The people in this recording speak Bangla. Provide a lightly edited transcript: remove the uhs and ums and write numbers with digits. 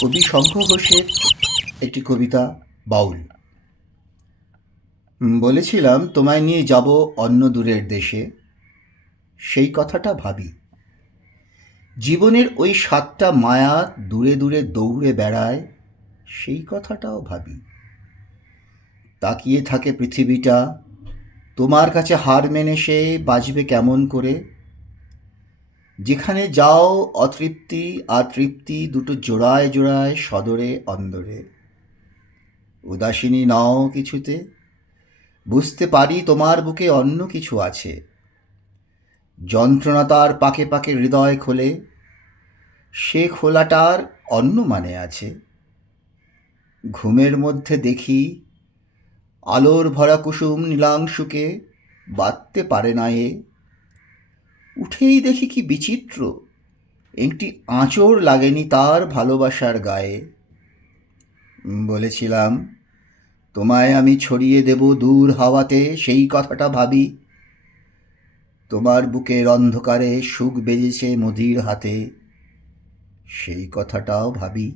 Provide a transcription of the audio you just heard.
কবি শঙ্খ ঘোষের একটি কবিতা বাউল। বলেছিলাম তোমায় নিয়ে যাব অন্য দূরের দেশে, সেই কথাটা ভাবি। জীবনের ওই 7টা মায়া দূরে দূরে দৌড়ে বেড়ায়, সেই কথাটাও ভাবি। তাকিয়ে থাকে পৃথিবীটা, তোমার কাছে হার মেনে সে বাঁচবে কেমন করে। যেখানে যাও অতৃপ্তি আর তৃপ্তি দুটো জোড়ায় জোড়ায় সদরে অন্দরে। উদাসীনী নও কিছুতে, বুঝতে পারি তোমার বুকে অন্য কিছু আছে। যন্ত্রণা তার পাকে পাকে হৃদয় খোলে, সে খোলাটার অন্য মানে আছে। ঘুমের মধ্যে দেখি আলোর ভরা কুসুম নীলাংশুকে, বাঁধতে পারে না এ। উঠেই দেখি কি বিচিত্র, একটি আঁচড় লাগেনি তার ভালোবাসার গায়ে। বলেছিলাম তোমায় আমি ছড়িয়ে দেব দূর হাওয়াতে, সেই কথাটা ভাবি। তোমার বুকের অন্ধকারে সুখ বেজেছে মধির হাতে, সেই কথাটাও ভাবি।